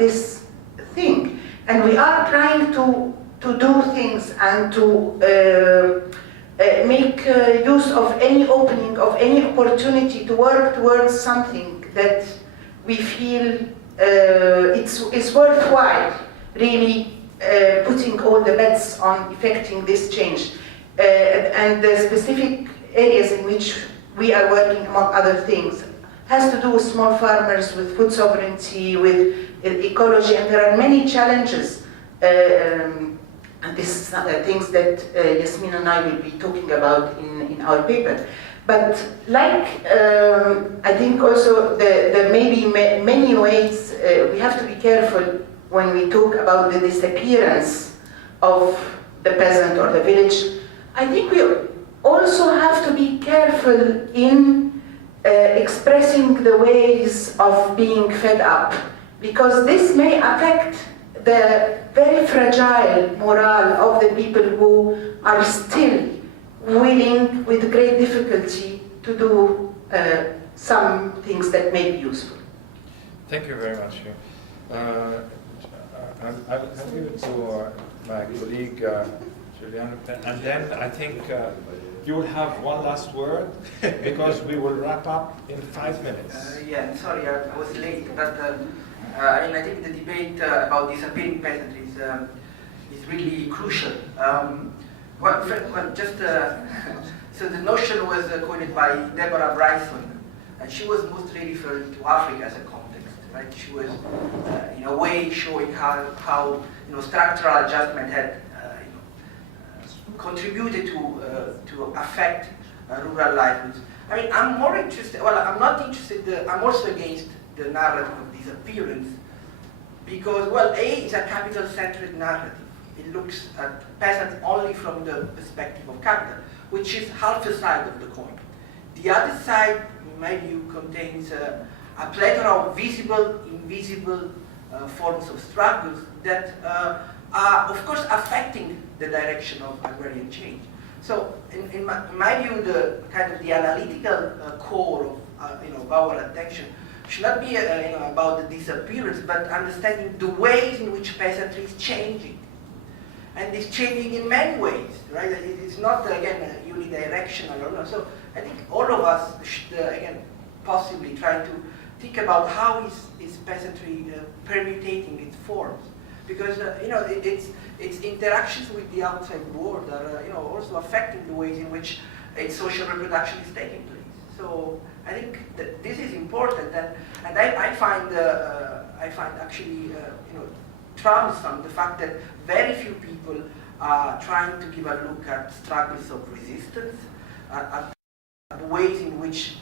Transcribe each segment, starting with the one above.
this thing. And we are trying to do things and to make use of any opening, of any opportunity to work towards something that we feel it's worthwhile, really putting all the bets on effecting this change. And the specific areas in which we are working, among other things, has to do with small farmers, with food sovereignty, with ecology, and there are many challenges. And this is things that Yasmin and I will be talking about in our paper. But like, I think also there may be many ways we have to be careful when we talk about the disappearance of the peasant or the village. I think we also have to be careful in expressing the ways of being fed up, because this may affect the very fragile morale of the people who are still willing, with great difficulty, to do some things that may be useful. Thank you very much. I'll give it to my colleague Julian, and then I think you will have one last word because we will wrap up in 5 minutes. Yeah, sorry, I was late, but I mean, I think the debate about disappearing peasantry is really crucial. So the notion was coined by Deborah Bryson, and she was mostly referring to Africa as a context, right? She was, in a way, showing how structural adjustment had contributed to affect rural livelihoods. I mean, I'm more interested. Well, I'm not interested. I'm also against the narrative of disappearance because, well, A is a capital-centric narrative. It looks at peasants only from the perspective of capital, which is half a side of the coin. The other side, in my view, contains a plethora of visible, invisible forms of struggles that are, of course, affecting the direction of agrarian change. So, in my view, the kind of the analytical core of our attention should not be about the disappearance, but understanding the ways in which peasantry is changing. And it's changing in many ways, right? It's not, again, unidirectional. So I think all of us should, again, possibly try to think about how is peasantry permutating its forms. Because, its interactions with the outside world are, also affecting the ways in which its social reproduction is taking place. So I think that this is important, and I find actually, troublesome the fact that very few people are trying to give a look at struggles of resistance, at the ways in which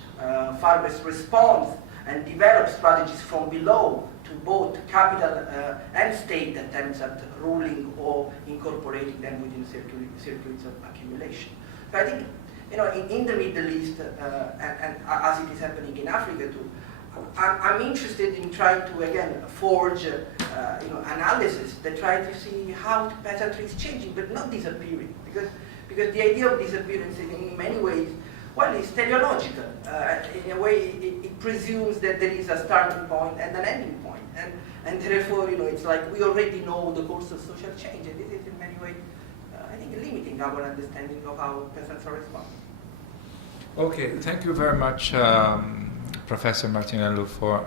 farmers respond and develop strategies from below to both capital and state attempts at ruling or incorporating them within circuits of accumulation. So I think, in the Middle East, and as it is happening in Africa too, I'm interested in trying to, again, forge analysis that try to see how peasantry is changing, but not disappearing. Because the idea of disappearance in many ways, well, is teleological. In a way, it presumes that there is a starting point and an ending point. And therefore, it's like we already know the course of social change. And this is in many ways, I think, limiting our understanding of how peasants are responding. Okay, thank you very much, Professor Martinello, for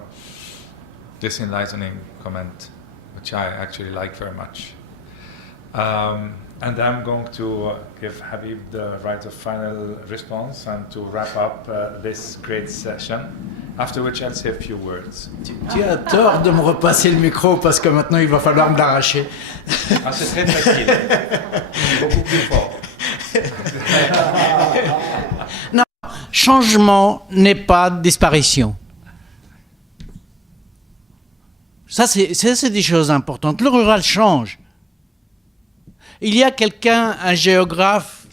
this enlightening comment, which I actually like very much. And I'm going to give Habib the right of final response and to wrap up this great session, after which I'll say a few words. Tu as tort de me repasser le micro parce que maintenant il va falloir me l'arracher. Ah, c'est très facile. Beaucoup plus fort. Non, changement n'est pas disparition. Ça, c'est des choses importantes. Le rural change. Il y a quelqu'un, un géographe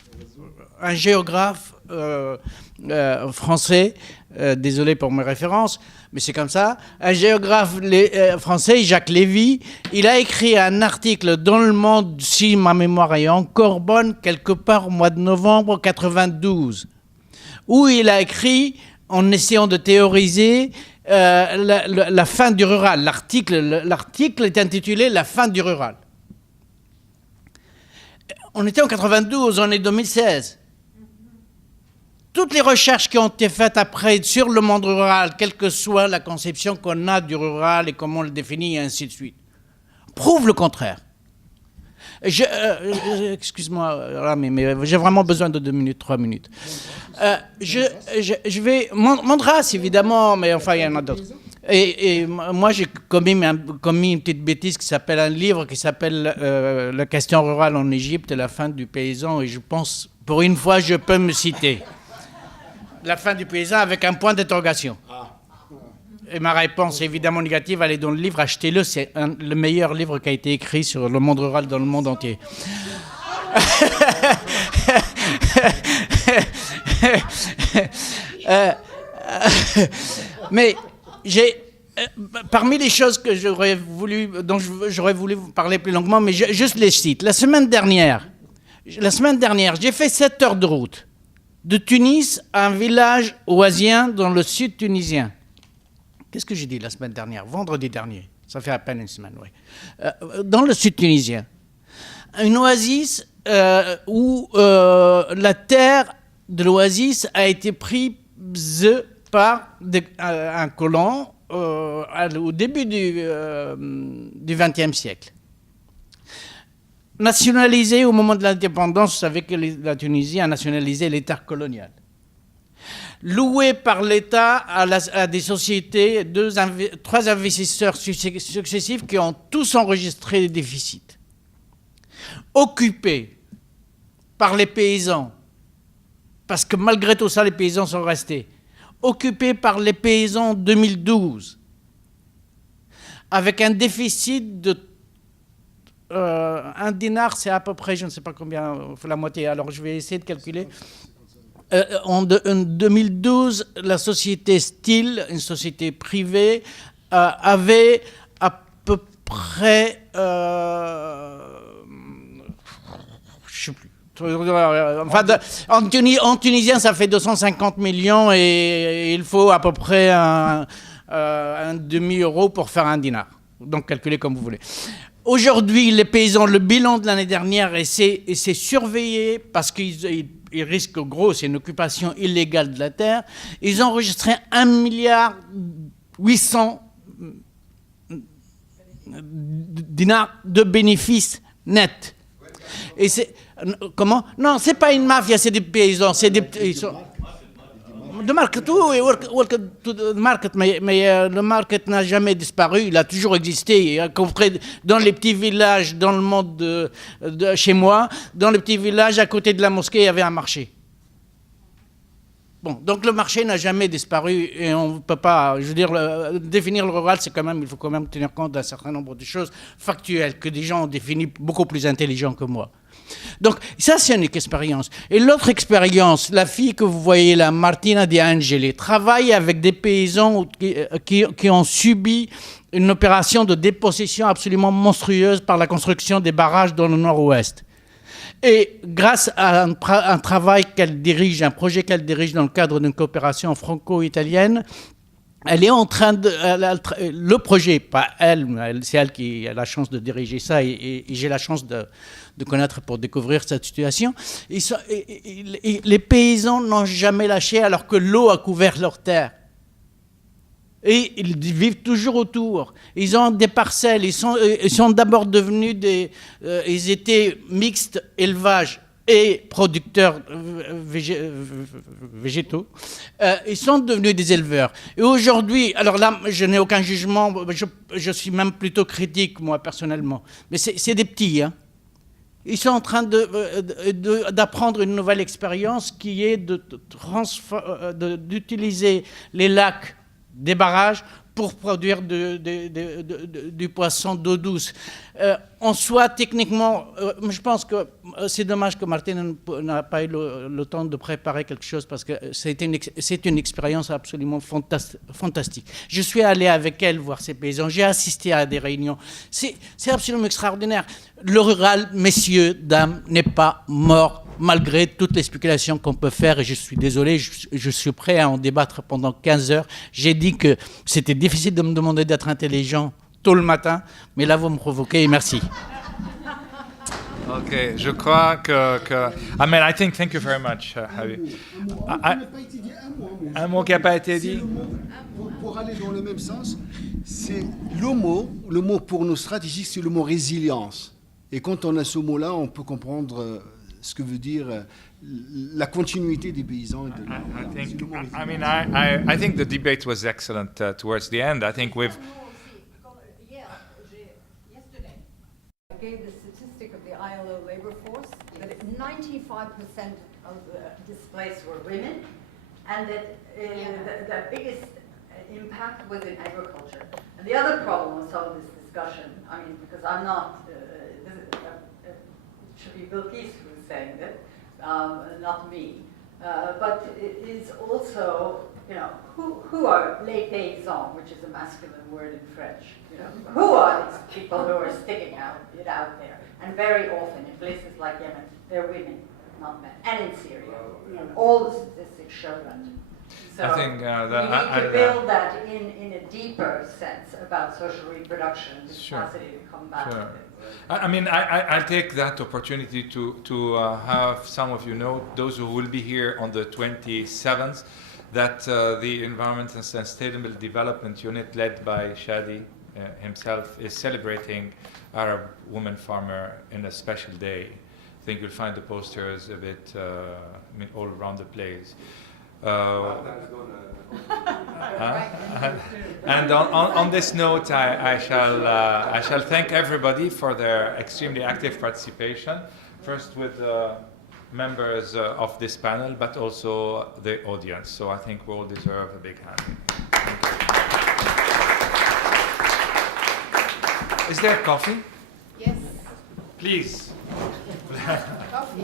français, désolé pour mes références, mais c'est comme ça, un géographe français, Jacques Lévy, il a écrit un article dans Le Monde, si ma mémoire est encore bonne, quelque part au mois de novembre 92, où il a écrit, en essayant de théoriser, la fin du rural. L'article est intitulé « La fin du rural ». On était en 92, on est 2016. Toutes les recherches qui ont été faites après sur le monde rural, quelle que soit la conception qu'on a du rural et comment on le définit, et ainsi de suite, prouvent le contraire. Excuse-moi, mais j'ai vraiment besoin de 2 minutes, 3 minutes. Je vais... Mon race, évidemment, mais enfin, il y en a d'autres. Et moi, j'ai commis une petite bêtise qui s'appelle un livre qui s'appelle La question rurale en Égypte et la fin du paysan. Et je pense, pour une fois, je peux me citer. La fin du paysan avec un point d'interrogation. Et ma réponse évidemment négative, allez dans le livre, achetez-le, c'est le meilleur livre qui a été écrit sur le monde rural dans le monde entier. Mais parmi les choses que dont j'aurais voulu vous parler plus longuement, mais juste les cite. La semaine dernière, j'ai fait 7 heures de route de Tunis à un village oasien dans le sud tunisien. Qu'est-ce que j'ai dit la semaine dernière? Vendredi dernier. Ça fait à peine une semaine, oui. Dans le sud tunisien. Une oasis où la terre de l'oasis a été prise par un colon au début du XXe siècle. Nationalisé au moment de l'indépendance, vous savez que la Tunisie a nationalisé les terres coloniales. Loué par l'État à des sociétés, 3 investisseurs successifs qui ont tous enregistré des déficits. Occupé par les paysans, parce que malgré tout ça, les paysans sont restés. Occupé par les paysans en 2012, avec un déficit de 1 dinar, c'est à peu près, je ne sais pas combien, la moitié, alors je vais essayer de calculer. En 2012, la société Steel, une société privée, avait à peu près, je ne sais plus. Enfin, en tunisien, ça fait 250 millions et il faut à peu près un demi-euro pour faire un dinar. Donc, calculez comme vous voulez. Aujourd'hui, les paysans, le bilan de l'année dernière, et c'est surveillé parce qu'ils risquent gros, c'est une occupation illégale de la terre, ils ont enregistré 1,8 dinars de bénéfices nets. Et c'est... Comment? Non, c'est pas une mafia, c'est des paysans, c'est des... Le market, oui, le market, mais le market n'a jamais disparu, il a toujours existé. Dans les petits villages, dans le monde de chez moi, dans les petits villages, à côté de la mosquée, il y avait un marché. Bon, donc le marché n'a jamais disparu et on ne peut pas, je veux dire, définir le rural, c'est quand même, il faut quand même tenir compte d'un certain nombre de choses factuelles que des gens ont définies beaucoup plus intelligents que moi. Donc ça, c'est une expérience. Et l'autre expérience, la fille que vous voyez là, Martina De Angeli, travaille avec des paysans qui ont subi une opération de dépossession absolument monstrueuse par la construction des barrages dans le nord-ouest. Et grâce à un travail qu'elle dirige, un projet qu'elle dirige dans le cadre d'une coopération franco-italienne, elle est en train de... le projet, pas elle, c'est elle qui a la chance de diriger ça et j'ai la chance de connaître pour découvrir cette situation. Les paysans n'ont jamais lâché alors que l'eau a couvert leurs terres. Et ils vivent toujours autour. Ils ont des parcelles. Ils sont d'abord devenus ils étaient mixtes, élevage et producteurs végétaux. Ils sont devenus des éleveurs. Et aujourd'hui, alors là, je n'ai aucun jugement. Je suis même plutôt critique, moi, personnellement. Mais c'est des petits, hein. Ils sont en train d'apprendre une nouvelle expérience qui est d'utiliser les lacs des barrages pour produire du poisson d'eau douce. En soi, techniquement, je pense que c'est dommage que Martine n'a pas eu le temps de préparer quelque chose parce que c'est une expérience absolument fantastique. Je suis allé avec elle voir ces paysans, j'ai assisté à des réunions. C'est absolument extraordinaire. Le rural, messieurs, dames, n'est pas mort malgré toutes les spéculations qu'on peut faire. Et je suis désolé, je suis prêt à en débattre pendant 15 heures. J'ai dit que c'était difficile de me demander d'être intelligent tôt le matin, mais là, vous me provoquez et merci. Ok, je crois que I mean, I think, thank you very much, Habib. Un mot qui n'a pas été dit. Pour aller dans le même sens, c'est le mot pour nos stratégies, c'est le mot résilience. Et quand on a ce mot-là, on peut comprendre ce que veut dire la continuité des paysans. I think the debate was excellent towards the end. I think we've. Yesterday, I gave the statistic of the ILO labor force that 95% of the displaced were women, and that the biggest impact was in agriculture. And the other problem with some of this discussion, I mean, because I'm not, it should be Bilquis who's saying it, not me. But it is also, you know, who are les paysans, which is a masculine word in French. You know, who are these people who are sticking it out there? And very often in places like Yemen, they're women, not men. And in Syria, all the statistics show that. So I think we need to build that in a deeper sense about social reproduction and this capacity to combat it. I mean, I'll take that opportunity to have some of you know, those who will be here on the 27th, that the Environment and Sustainable Development Unit, led by Shadi himself, is celebrating Arab woman farmer in a special day. I think you'll find the posters of it all around the place. And on this note, I shall thank everybody for their extremely active participation. First with members of this panel, but also the audience. So I think we all deserve a big hand. Is there coffee? Yes. Please. Coffee.